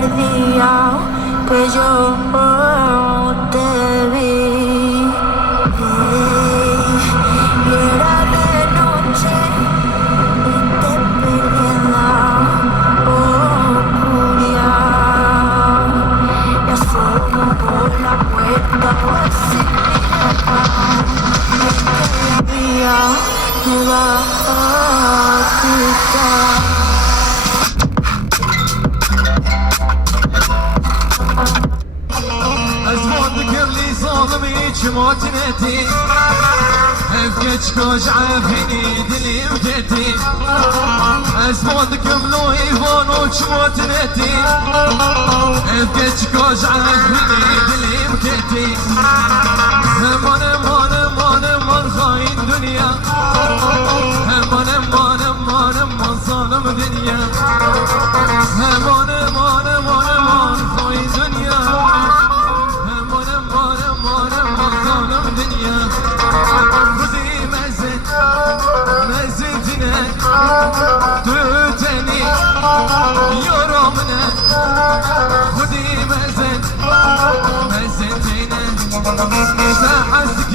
perdía que yo te vi. Y era de noche y te perdí en la oscuridad. Y asomo por la puerta así me va a quitar. موتنتي افكش كوج عافيني دلي بديتي اسمودك ملو يفون وش موتنتي افكش كوج عافيني دلي بديتي من خاين دنيا من ظالم دنيا من خاين دنيا خذي مزتنا توتني يرمنا خذي مزتنا فحسك